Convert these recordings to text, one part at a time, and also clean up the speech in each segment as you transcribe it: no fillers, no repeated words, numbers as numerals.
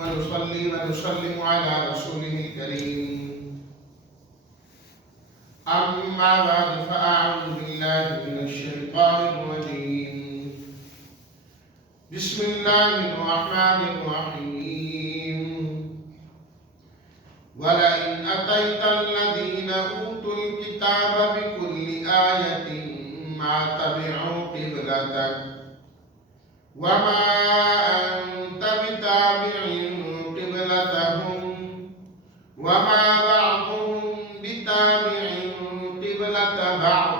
ونصلي ونسلم على رسوله الكريم أما بعد فأعوذ بالله من الشيطان الرجيم بسم الله الرحمن الرحيم ولئن أتيت الذين أوتوا الكتاب بكل آية ما تبعوا قبلتك وما أنت بتابع قبلتهم وما بعضهم بتابع قبلة بعض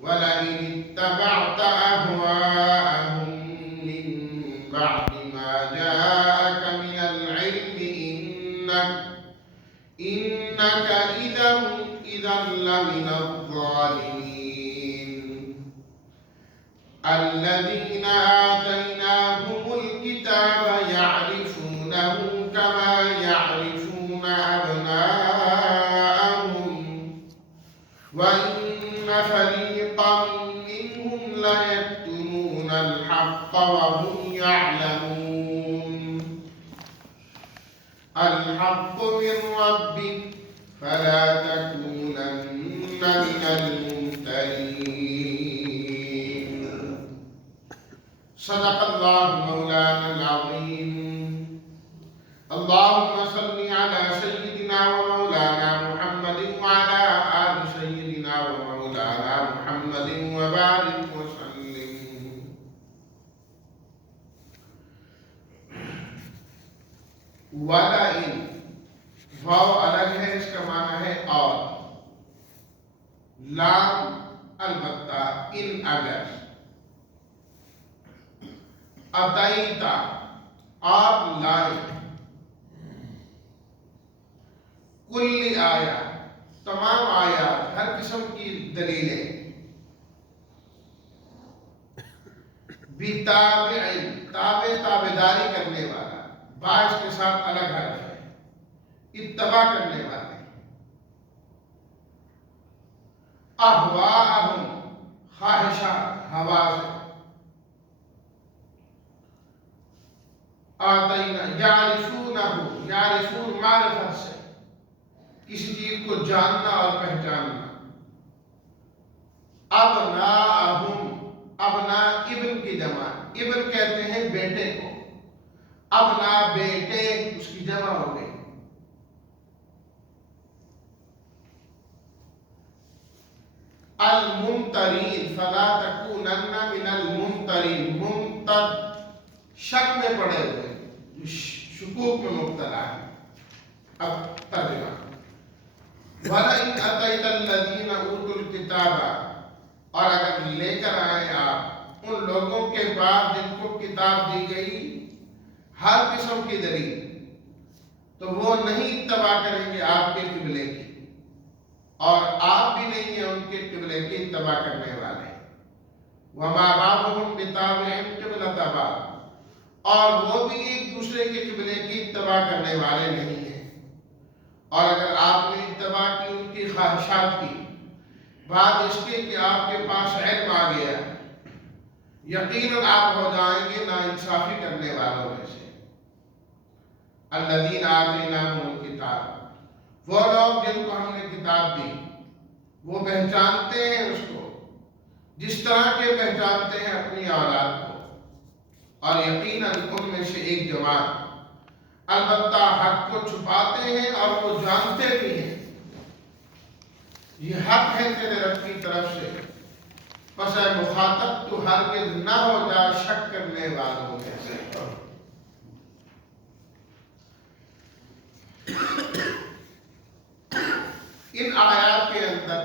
ولئن اتبعت أهواءهم من بعد ما جاءك من العلم إنك إذا لمن الظالمين الذين آتيناهم الكتاب يعرفونه كما يعرفون أبناءهم وإن فريقا منهم ليكتمون الحق وهم يعلمون الحق من ربك فلا تكونن من الممترين صدق الله مولانا العظيم اللهم صل على سيدنا ومولانا محمد وعلى آل سيدنا ومولانا محمد وبارك وسلم ولئن واو الگ ہے، اس کا معنی ہے اور، لام البتہ، ان اگر، اتیتا آپ لائے، کل آیا تمام آیات، ہر قسم کی دلیلیں، بتابع تابعداری کرنے والا، باعث کے ساتھ الگ حرف ہے، اتباع کرنے والے، اہواءہم خواہشات، ہوا سے، آتینا یعرفونہ، یعرفون معرفت سے، کسی چیز کو جاننا اور پہچاننا، ابناءہم، ابنا ابن کی جمع، ابن کہتے ہیں بیٹے کو، ابنا بیٹے، اس کی جمع ہو گئی، الممترین فلا تکونن من الممترین، ممتر شک میں پڑے ہوئے، شکوک میں مبتلا ہے۔ اب ترجمہ، وَلَئِنْ أَتَيْتَ الَّذِينَ أُوتُوا الْكِتَابَ، اور اگر لے کر آئے آپ ان لوگوں کے پاس جن کو کتاب دی گئی ہر قسم کی دلیل، تو وہ نہیں اتباع کریں گے آپ کے قبلے کی، اور آپ بھی نہیں ہیں ان کے قبلے کی اتباع کرنے والے، وَمَا بَعْضُهُمْ بِتَابِعٍ قِبْلَةَ بَعْضٍ، اور وہ بھی ایک دوسرے کے قبلے کی اتباع کرنے والے نہیں ہیں، اور اگر آپ نے اتباع کی ان کی خواہشات کی، بعد اس کے کہ آپ کے پاس علم آ گیا، یقیناً آپ ہو جائیں گے ناانصافی کرنے والوں میں سے۔ الذین آتیناہم الکتاب، وہ لوگ جن کو ہم نے کتاب دی، وہ پہچانتے ہیں اس کو جس طرح کے پہچانتے ہیں اپنی اولاد کو، اور یقیناً ان میں سے ایک جماعت البتہ حق کو چھپاتے ہیں اور وہ جانتے بھی ہیں یہ حق ہے تیرے رب کی طرف سے، پس اے مخاطب تو ہرگز نہ ہو جا شک کرنے والوں میں سے۔ ان آیات کے اندر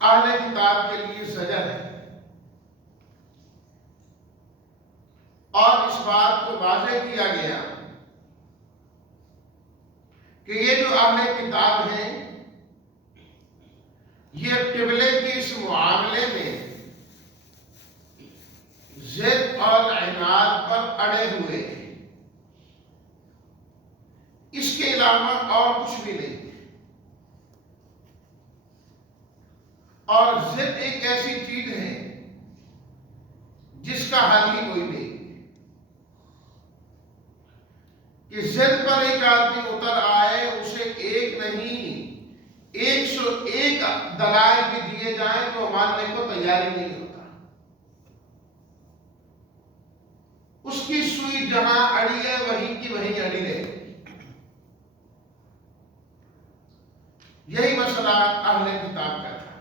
اہل کتاب کے لیے زجر ہے، اور اس بات کو واضح کیا گیا کہ یہ جو اہل کتاب ہیں یہ قبلے کے اس معاملے میں ضد اور عناد پر اڑے ہوئے ہیں، اس کے علاوہ اور کچھ بھی نہیں، اور ضد ایک ایسی چیز ہے جس کا حل ہی کوئی نہیں، کہ ضد پر ایک آدمی اتر آئے، اسے ایک نہیں 101 دلائل بھی دیے جائیں تو ماننے کو تیاری نہیں ہوتا. اس کی سوئی جہاں اڑی ہے وہیں کی وہیں اڑی رہے. یہی مسئلہ اہل کتاب کا تھا.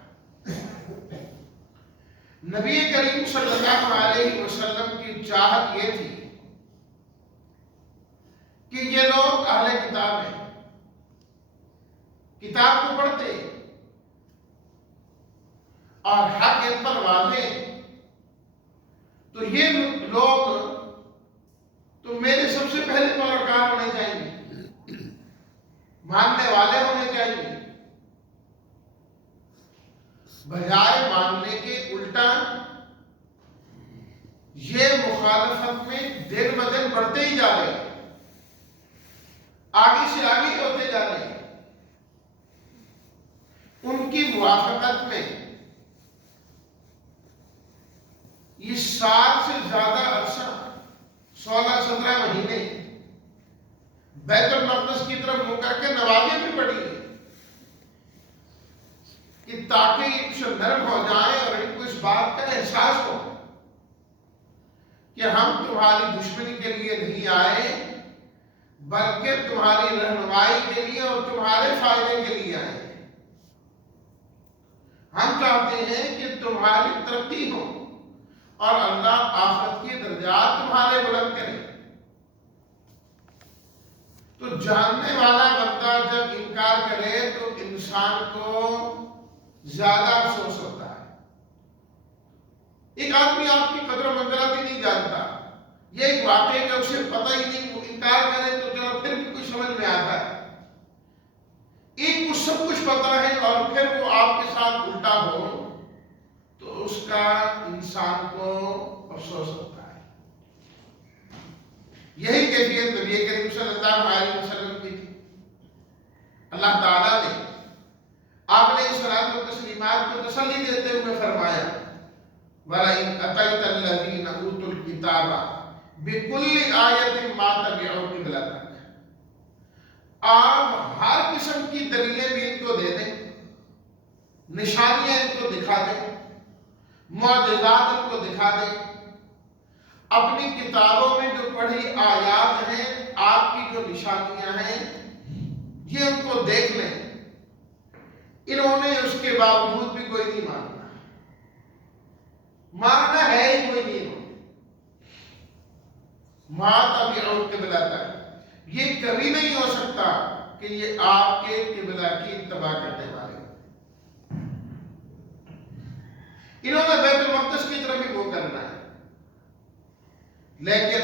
نبی کریم صلی اللہ علیہ وسلم کی چاہت یہ تھی کہ یہ لوگ اہل کتاب ہیں، کتاب کو پڑھتے اور حق ان پر واضح، تو یہ لوگ تو میرے سب سے پہلے پیروکار ہونے چاہیے، ماننے والے ہونے چاہیے. بجائے ماننے کے الٹا یہ مخالفت میں دن بدن بڑھتے ہی جا رہے ہیں، آگے سے آگے ہوتے جا رہے ہیں. ان کی موافقت میں یہ 7 سے زیادہ عرصہ 16-17 مہینے بیت المقدس کی طرف منہ کر کے نمازیں بھی پڑھی ہیں کہ تاکہ یہ کچھ نرم ہو جائیں اور ان کو اس بات کا احساس ہو کہ ہم تمہاری دشمنی کے لیے نہیں آئے بلکہ تمہاری رہنمائی کے لیے اور تمہارے فائدے کے لیے آئے. ہم چاہتے ہیں کہ تمہاری ترقی ہو اور اللہ آخرت کی درجات تمہارے بلند کرے. تو جاننے والا بندہ جب انکار کرے تو انسان کو زیادہ افسوس ہوتا ہے. ایک آدمی آپ کی قدر و منزلت ہی نہیں جانتا، یہ ایک واقعہ کہ اسے پتہ ہی نہیں، وہ انکار کرے تو چلو پھر بھی کچھ سمجھ میں آتا ہے. ایک کو سب کچھ پتا ہے اور پھر وہ آپ کے ساتھ الٹا ہو تو اس کا انسان کو افسوس ہوتا ہے. یہی کیفیت نبی کریم صلی اللہ علیہ وسلم کی تھی. اللہ تعالیٰ نے آپ علیہ الصلوۃ والتسلیمات کو تسلی دیتے ہوئے فرمایا وَلَئِنْ أَتَيْتَ الَّذِينَ أُوتُوا الْكِتَابَ بِكُلِّ آیَةٍ مَا تَبِعُوا قِبْلَتَكَ. آپ ہر قسم کی دلیلیں بھی ان کو دے دیں، نشانیاں ان کو دکھا دیں، معجزات ان کو دکھا دیں، اپنی کتابوں میں جو پڑھی آیات ہیں، آپ کی جو نشانیاں ہیں یہ ان کو دیکھ لیں. انہوں نے اس کے باوجود بھی کوئی نہیں ماننا ہے ہی کوئی نہیں. مَا تَبِعُوا قِبْلَتَكَ، یہ کبھی نہیں ہو سکتا کہ یہ آپ کے قبلہ کی اتباع کرنے والے. انہوں نے بیت المقدس کی طرف ہی وہ کرنا ہے، لیکن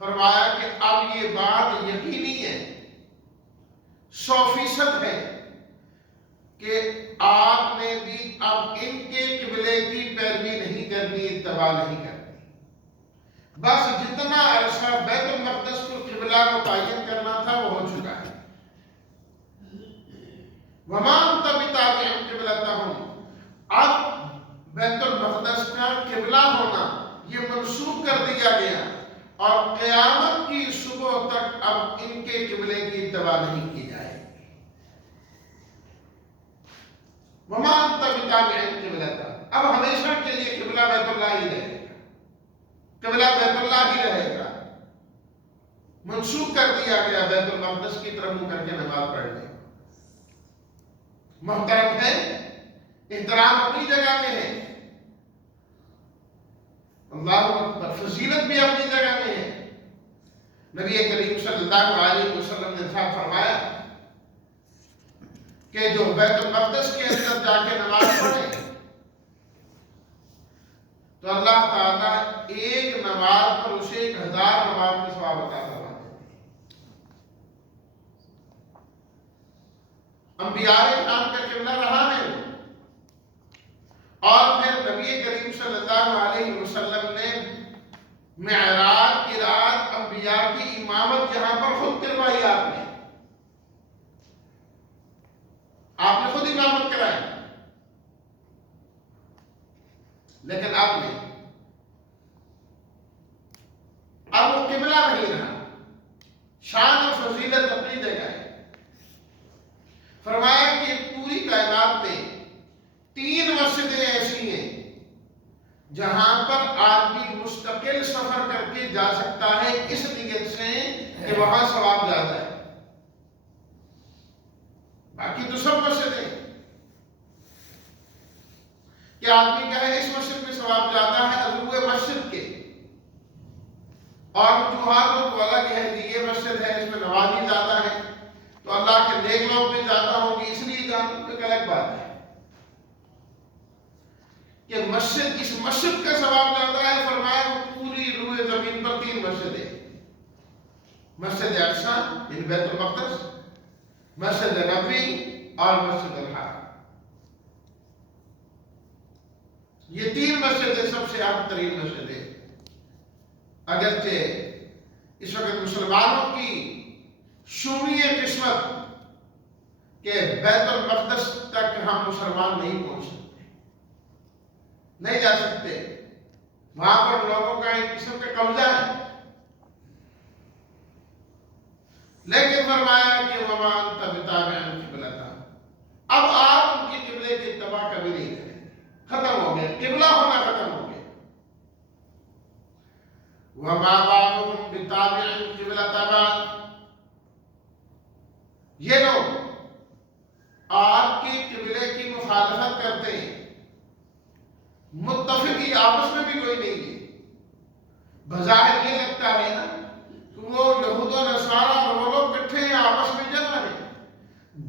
فرمایا کہ اب یہ بات یقینی ہے، 100% ہے کہ آپ نے بھی اب ان کے قبلے کی پیروی نہیں کرنی، اتباع نہیں کرنی. بس جتنا عرصہ بیت المقدس کو قبلہ متعین کرنا تھا وہ ہو چکا ہے. وَمَا أَنْتَ بِتَابِعٍ قِبْلَتَهُمْ، اب بیت المقدس کا قبلہ ہونا یہ منسوخ کر دیا گیا اور قیامت کی صبح تک اب ان کے قبلے کی اتباع نہیں کی جائے گی. وَمَا أَنْتَ بِتَابِعٍ قِبْلَتَهُمْ، اب ہمیشہ کے لیے قبلہ بیت اللہ ہی رہے گا، قبلہ بیت اللہ ہی رہے گا. منسوخ کر دیا گیا بیت المقدس کی طرف منہ کر کے نماز پڑھنے. محترم ہے، احترام اپنی جگہ میں ہے، اللہ اکبر، فضیلت بھی اپنی جگہ میں ہے. نبی کریم صلی اللہ علیہ وسلم نے فرمایا کہ جو بیت المقدس کے اندر جا کے نماز پڑھے تو اللہ تعالیٰ ایک نماز پر اسے 1000 نماز کا ثواب عطا فرما دیتے ہیں. انبیاء کرام کا قبلہ رہا ہے اور پھر نبی کریم صلی اللہ علیہ وسلم نے معراج کی رات انبیاء کی امامت یہاں پر خود کروائی. آپ نے خود امامت کرائی، لیکن آپ نے اب وہ قبلہ نہیں رہا، شان و فضیلت اپنی جگہ ہے۔ فرمایا کہ پوری کائنات میں 3 مسجدیں ایسی ہیں جہاں پر آدمی مستقل سفر کر کے جا سکتا ہے اس نیت سے کہ وہاں ثواب زیادہ ہے۔ باقی تو سب مسجدیں کہ آدمی کہے اس مسجد میں ثواب زیادہ ہے عضو مسجد کے، اور وجوہات کو الگ ہے کہ یہ مسجد ہے اس میں نمازی زیادہ ہے تو اللہ کے نیک لوگ بھی زیادہ ہوں گے اس لیے جانوں ایک الگ بات ہے کہ مسجد اس مسجد کا ثواب زیادہ ہے۔ فرمایا وہ پوری روئے زمین پر 3 مسجدیں، مسجد اقصی یعنی بیت المقدس، مسجد نبوی اور مسجد الحرام۔ یہ 3 مسجدیں سب سے اہم ترین مسجدیں، اگرچہ اس وقت مسلمانوں کی شومی قسمت کہ بیت المقدس تک ہم مسلمان نہیں پہنچ سکتے، نہیں جا سکتے، وہاں پر لوگوں کا ایک قسم کا قبضہ ہے، لیکن فرمایا کہ وَمَا أَنْتَ بِتَابِعٍ قِبْلَتَهُمْ، اب آپ ان کے قبلے کی اتباع کبھی نہیں کریں، ختم ہو گیا، قبلہ ہونا ختم ہو گیا۔ وَمَا بَعْضُهُمْ بِتَابِعٍ قِبْلَةَ بَعْضٍ، یہ لوگ آپ کے قبلے کی مخالفت کرتے ہیں، متفقی آپس میں بھی کوئی نہیں ہے۔ بظاہر یہ لگتا ہے نا کہ وہ یہود و نصارہ اور وہ لوگ اکٹھے ہیں، آپس میں جمع ہیں،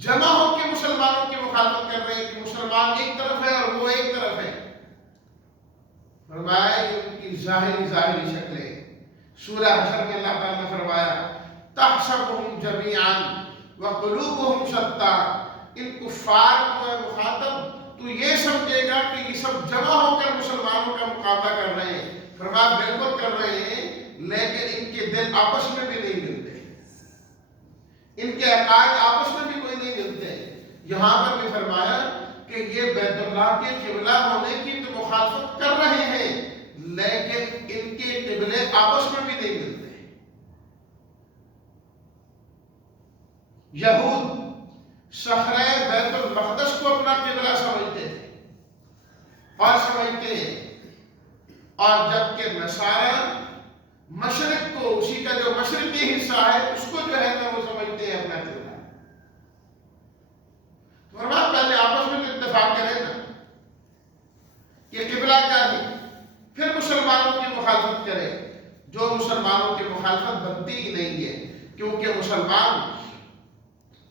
جمع ہو کے مسلمانوں کی مخالفت کر رہے ہیں کہ مسلمان ایک طرف ہے اور وہ ایک طرف ہے۔ فرمایا یہ ان کی ظاہری شکلیں۔ سورہ حشر میں اللہ تعالیٰ نے فرمایا تحسبهم جميعا وقلوبهم شتى، ان کفار کو اے مخاطب تو یہ سمجھے گا کہ یہ سب جمع ہو کر مسلمانوں کا مقابلہ کر رہے ہیں۔ فرمایا بالکل کر رہے ہیں، لیکن ان کے دل آپس میں بھی نہیں ملتے، ان کے عقائد آپس میں بھی کوئی نہیں ملتے۔ یہاں پر بھی فرمایا کہ یہ بیت اللہ کے قبلہ ہونے کی تو مخالفت کر رہے ہیں، لیکن ان کے قبلے آپس میں بھی نہیں ملتے۔ یہود صخرہ بیت المقدس کو اپنا قبلہ سمجھتے تھے اور سمجھتے ہیں، اور جبکہ نصارہ مشرق کو، اسی کا جو مشرقی حصہ ہے اس کو جو ہے نا وہ سمجھتے ہیں اپنا قبلہ۔ فرمایا پہلے آپس میں تو اتفاق کریں نا کہ قبلہ کیا ہے، پھر مسلمانوں کی مخالفت کرے۔ جو مسلمانوں کی مخالفت بنتی ہی نہیں ہے، کیونکہ مسلمان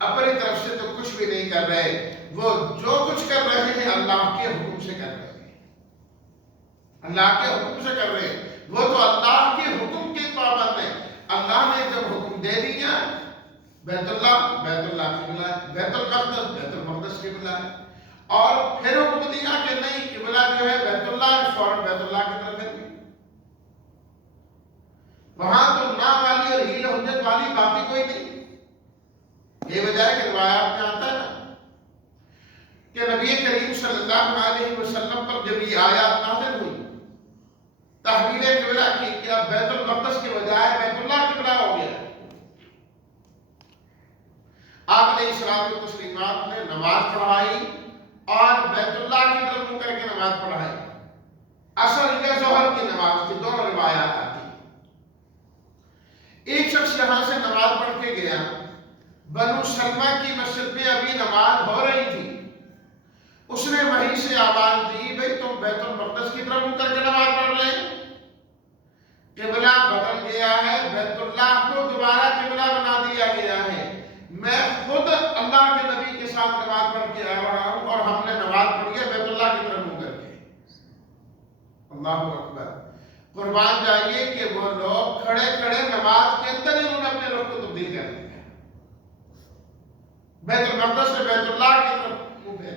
اپنی طرف سے تو کچھ بھی نہیں کر رہے، وہ جو کچھ کر رہے ہیں اللہ کے حکم سے کر رہے ہیں، اللہ کے حکم سے کر رہے ہیں، وہ تو اللہ کے حکم کے پابند ہیں۔ اللہ نے جب حکم دے دیا بیت اللہ قبلہ ہے، بیت المقدس قبلہ ہے، اور پھر حکم دیا کہ نہیں قبلہ جو ہے بیت اللہ ہے، فوراً بیت اللہ کی طرف ہے۔ وہاں تو نا والی اور حیل حجت والی باتیں کوئی نہیں۔ یہ وجہ ہے کہ روایات میں آتا ہے نا کہ نبی کریم صلی اللہ علیہ وسلم پر جب یہ آیات نازل ہوئی تحویل قبلہ کی کہ اب بیت المقدس کے بجائے بیت اللہ قبلہ ہو گیا، آپ علیہ السلام و تسلیمات نے نماز پڑھائی اور بیت اللہ کی طرف منہ کر کے نماز پڑھائی۔ عصر یا ظہر کی نماز کی دونوں روایات آتی۔ ایک شخص یہاں سے نماز پڑھ کے گیا، بنو سلمہ کی مسجد میں ابھی نماز ہو رہی تھی، اس نے وہیں سے آواز دی بھئی تم بیت المقدس کی طرف اتر کے نماز پڑھ رہے ہیں، قبلہ بدل گیا ہے، بیت اللہ کو دوبارہ قبلہ بنا دیا گیا ہے، میں خود اللہ کے نبی کے ساتھ نماز پڑھ کے آ رہا ہوں اور ہم نے نماز پڑھی ہے بیت اللہ کی طرف منہ کر کے۔ اللہ اکبر، قربان جائیے کہ وہ لوگ کھڑے کھڑے نماز کے اندر ہی انہوں نے اپنے رخ کو تبدیل کر دیا، بیت المقدس سے بیت اللہ کی طرف منہ پھیر دیا۔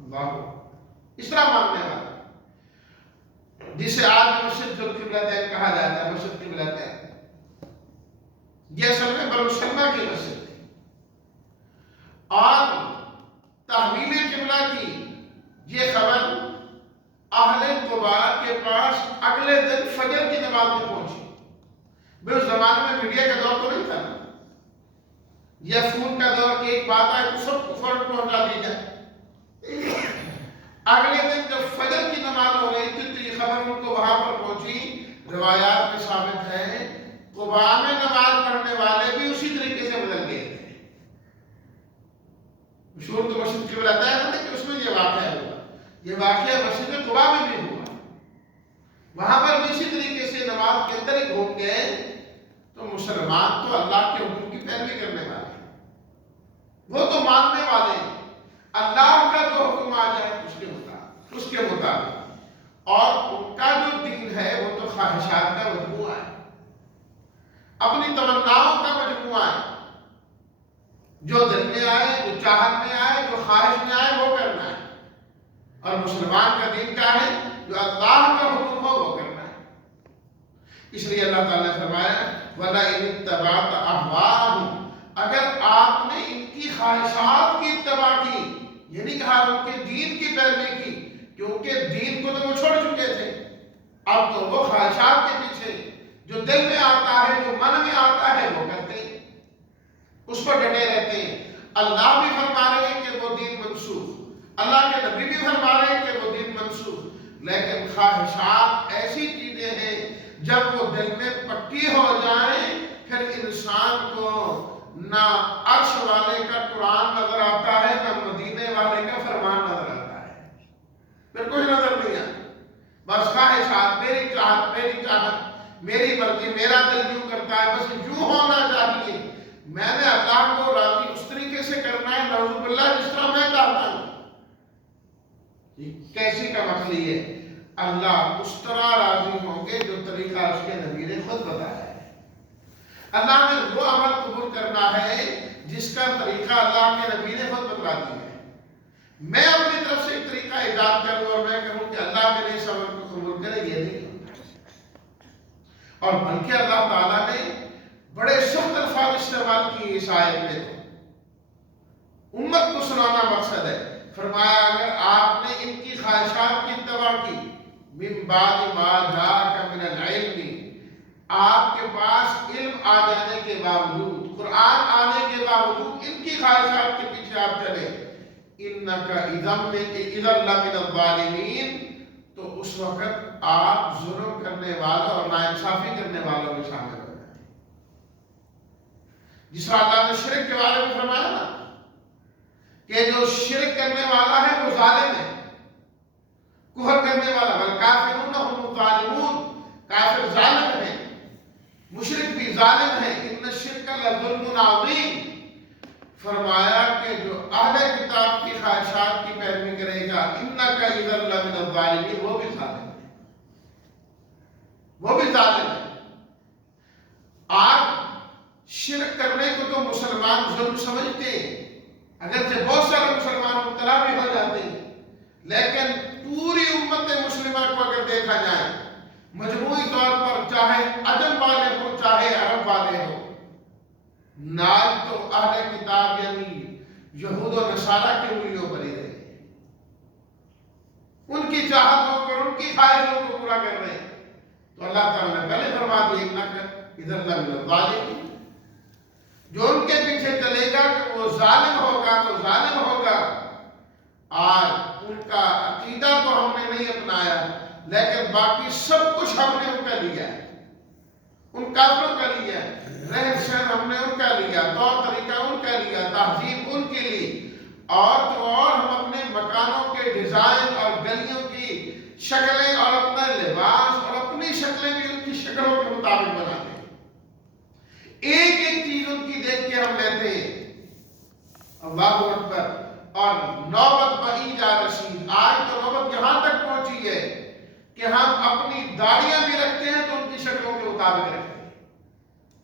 اللہ، اس طرح ماننے والا جسے آج مسجد القبلتین کہا جاتا ہے، مسجد قبلتین، یہ اصل میں بنو سلمہ کی مسجد تھی، اور تحویل قبلہ کی یہ خبر اہل قباء کے پاس اگلے دن فجر کی نماز میں پہنچی۔ بھئی اس زمانے میں میڈیا کا دور تو نہیں تھا نا، یا فون کا دور کہ ایک بات آئے تو سب کو فوراً پہنچا دی جائے۔ اگلے دن جب فجر کی نماز ہو رہی تھی تو یہ خبر ان کو وہاں پر پہنچی، روایات میں ثابت ہے قباء میں نماز پڑھنے والے بھی اسی طریقے سے بدل گئے تھے۔ مشہور تو مسجد کی بلاتا ہے نا کہ اس میں یہ واقعہ ہوا، یہ واقعہ مسجد قباء میں بھی ہوا، وہاں پر بھی اسی طریقے سے نماز کے اندر ہی گھوم گئے۔ تو مسلمان تو اللہ کے حکم کی پیروی کرنے والے ہیں، وہ تو ماننے والے ہیں، اللہ کا جو حکم آ جائے اس کے مطابق، اور ان کا جو دین ہے وہ تو خواہشات کا مجموعہ ہے، اپنی تمناؤں کا مجموعہ ہے، جو دل میں آئے، جو چاہت میں آئے، جو خواہش میں آئے وہ کرنا ہے۔ اور مسلمان کا دین کیا ہے؟ جو اللہ کا حکم ہو وہ کرنا ہے۔ اس لیے اللہ تعالیٰ نے فرمایا وَلَئِنِ اتَّبَعْتَ أَهْوَاءَهُمْ، اگر آپ نے ان کی خواہشات کی اتباع کی، یہ نہیں کہا ان کے دین کی پیروی کی، کیونکہ دین کو تو وہ چھوڑ چکے تھے، اب تو وہ خواہشات کے پیچھے جو دل میں آتا ہے، جو من میں آتا ہے وہ کرتے ہیں، اس کو ڈٹے رہتے ہیں۔ اللہ بھی فرما رہے ہیں کہ وہ دین منسوخ، اللہ کے نبی بھی فرما رہے ہیں کہ وہ دین منسوخ، لیکن خواہشات ایسی چیزیں ہیں جب وہ دل میں پکی ہو جائیں پھر انسان کو نہ عرش والے کا قرآن نظر آتا ہے، نہ مدینے والے کا فرمان نظر آتا ہے، پھر کچھ نظر نہیں آتا، بس خواہشات، میری چاہت، میری مرضی، میرا دل یوں کرتا ہے، بس یوں ہونا چاہیے، میں نے اللہ کو راضی اس طریقے سے کرنا ہے نعوذ باللہ جس طرح میں چاہتا ہوں۔ یہ کیسی کا مخلی ہے؟ اللہ اس طرح راضی ہوں گے جو طریقہ اس کے نبی نے خود بتایا ہے۔ اللہ نے وہ عمل قبول کرنا ہے جس کا طریقہ اللہ کے نبی نے خود بتلا دیا ہے۔ میں اپنی طرف سے ایک طریقہ ایجاد کروں اور میں کہوں کہ اللہ میرے اس عمل کو قبول کرے، یہ نہیں ہوتا۔ اور بلکہ اللہ تعالیٰ نے بڑے سخت الفاظ استعمال کیے اس آیت میں، تو امت کو سنانا مقصد ہے۔ فرمایا اگر آپ نے ان کی خواہشات کی اتباع کی، من بعد ما جاءک من العلم، آپ کے پاس علم آ جانے کے باوجود، قرآن آنے کے باوجود ان کی خواہشات کے پیچھے آپ چلے، انک اذا لمن الظالمین، تو اس وقت آپ ظلم کرنے والوں اور ناانصافی کرنے والوں میں شامل ہو جائیں۔ جس طرح اللہ نے شرک کے بارے میں فرمایا نا کہ جو شرک کرنے والا ہے وہ ظالم ہے، کفر کرنے والا، والکافرون هم الظالمون، کافر ظالم ہے، مشرک بھی ظالم ہے، ان الشرک لظلم عظیم۔ فرمایا کہ جو اہل کتاب کی خواہشات کی پیروی کرے گا، انک اذا لمن الظالمین، وہ بھی ظالم ہے، وہ بھی ظالم ہے۔ آج شرک کرنے کو تو مسلمان ظلم سمجھتے ہیں، اگرچہ بہت سارے مسلمان مبتلا بھی ہو جاتے ہیں، لیکن پوری امت مسلمہ کو اگر دیکھا جائے مجموعی طور پر، چاہے عجم والے ہو چاہے عرب والے ہو، ناج تو اہل کتاب یعنی یہود و نصارہ کی انگلیوں پر ہی رہے، ان کی چاہتوں پر، ان کی خواہشوں کو پورا کر رہے ہیں۔ تو اللہ تعالیٰ نے پہلے فرما دیا انک اذا لمن الظالمین، جو ان کے پیچھے چلے گا کہ وہ ظالم ہوگا تو ظالم ہوگا۔ آج ان کا عقیدہ تو ہم نے نہیں اپنایا، لیکن باقی سب کچھ ہم نے ان کا لیا ہے، ان کافروں کا لیا ہے، رہن سہن ہم نے ان کا لیا، طور طریقہ ان کا لیا، تہذیب ان کے لیے، اور تو اور ہم اپنے مکانوں کے ڈیزائن اور گلیوں کی شکلیں اور اپنا لباس اور اپنی شکلیں بھی ان کی شکلوں کے مطابق بناتے ہیں، ایک ایک چیز ان کی دیکھ کے ہم لیتے ہیں۔ اللہ اکبر۔ اور نوبت بڑھی جا رہی، آج تو نوبت یہاں تک پہنچی ہے کہ ہم اپنی داڑیاں بھی رکھتے ہیں تو ان کی شکلوں کے مطابق رکھتے ہیں۔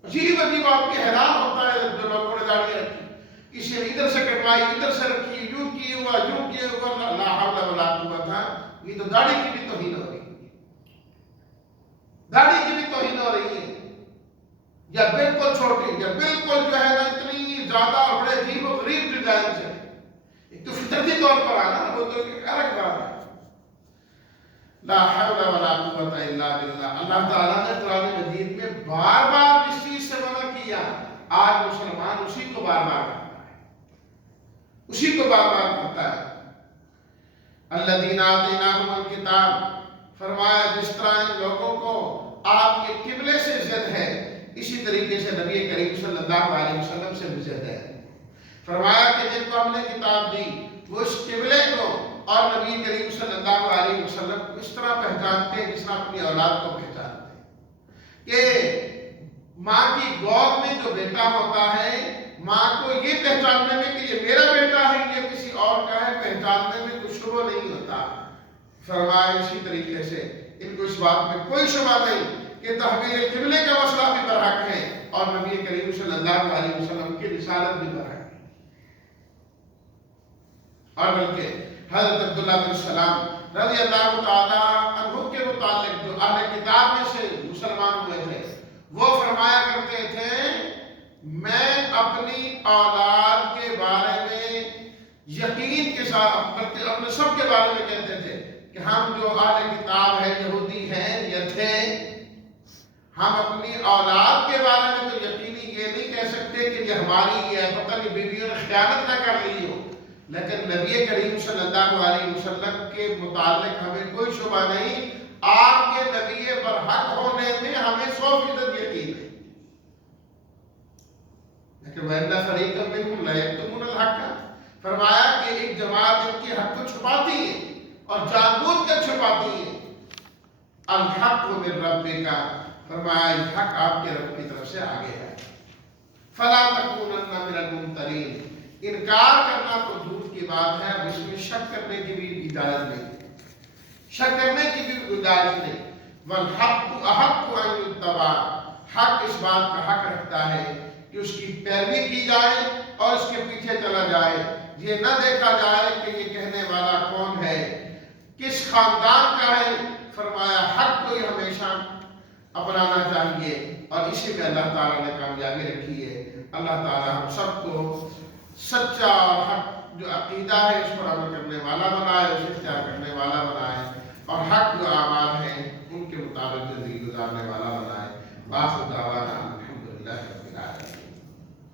عجیب عجیب آپ کے حیران ہوتا ہے جو لوگوں نے داڑیاں رکھی، کسی نے ادھر سے کٹوائی، ادھر سے رکھی، یوں کی ہوا، یوں کیے ہوا، لا حول ولا قوت۔ یہ تو داڑھی کی بھی توہین ہو رہی ہے، داڑھی کی بھی توہین ہو رہی ہے، یا بالکل چھوٹی، یا بالکل جو ہے نا اتنی زیادہ اور بڑے عجیب و غریب ڈیزائن سے، ایک تو فطرتی طور پر آنا، وہ تو ایک الگ بات ہے۔ لا حول ولا قوت الا باللہ۔ اللہ تعالیٰ نے قرآن مجید میں بار بار آج مسلمان اسی کو بار بار کرتا ہے، اسی کو بار بار کرتا ہے۔ الذین آتیناہم الکتاب، فرمایا جس طرح ان لوگوں کو آپ کے قبلے سے ضد ہے، اسی طریقے سے نبی کریم صلی اللہ علیہ وسلم سے بھی ضد ہے۔ فرمایا کہ جن کو ہم نے کتاب دی وہ اس قبلے کو اور نبی کریم صلی اللہ علیہ وسلم کو اس طرح پہچانتے ہیں جس طرح اپنی اولاد کو پہچانتے ہیں، کہ ماں کی گود میں جو بیٹا ہوتا ہے، ماں کو یہ پہچاننے میں کہ یہ میرا بیٹا ہے، یہ کسی اور کا ہے، پہچاننے میں کوئی شبہ نہیں ہوتا۔ فرمایا اسی طریقے سے ان کو اس بات میں کوئی شبہ نہیں کہ تحویل قبلے کا مسئلہ بھی برحق ہے اور نبی کریم صلی اللہ علیہ وسلم کی رسالت بھی برحق ہے۔ اور بلکہ حضرت عبداللہ بن سلام رضی اللہ تعالی عنہ کے متعلق جو اہل کتاب میں سے مسلمان ہوئے تھے، وہ فرمایا کرتے تھے میں اپنی اولاد کے بارے میں یقین کے ساتھ، بلکہ اپنے سب کے بارے میں کہتے تھے کہ ہم جو اہل کتاب ہے، یہودی ہیں یا تھے، ہم اپنی اولاد کے بارے میں تو یقینی یہ نہیں کہہ سکتے کہ یہ ہماری ہے، پتہ نہیں بیویوں نے خیانت نہ کر لی ہو، لیکن نبی کریم صلی اللہ علیہ وسلم کے متعلق ہمیں کوئی شبہ نہیں، آپ کے نبی برحق ہونے میں ہمیں 100% یقین ہے۔ لیکن وَإِنَّ فَرِيقًا مِّنْهُمْ لَيَكْتُمُونَ الْحَقَّ، فرمایا کہ ایک جماعت ان کی حق کو چھپاتی ہے اور جان بوجھ کر چھپاتی ہے۔ الحق من ربک، فرمایا حق آپ کے رب کی طرف سے آگے ہے۔ فَلَا تَكُونَنَّ مِنَ الْمُمْتَرِينَ، انکار کرنا تو دور کی بات ہے، اب اس میں شک کرنے کی بھی اجازت نہیں، شک کرنے کی بھی گنجائش نہیں۔ وَالْحَقُّ أَحَقُّ أَن يُتَّبَعَ، حق اس بات کا حق رکھتا ہے کہ اس کی پیروی کی جائے اور اس کے پیچھے چلا جائے، یہ نہ دیکھا جائے کہ یہ کہنے والا کون ہے، کس خاندان کا ہے۔ فرمایا حق کو ہی ہمیشہ اپنانا چاہیے، اور اسی میں اللہ تعالیٰ نے کامیابی رکھی ہے۔ اللہ تعالیٰ ہم سب کو سچا اور حق جو عقیدہ ہے اس پر عمل کرنے والا بنائے، اسے اختیار کرنے والا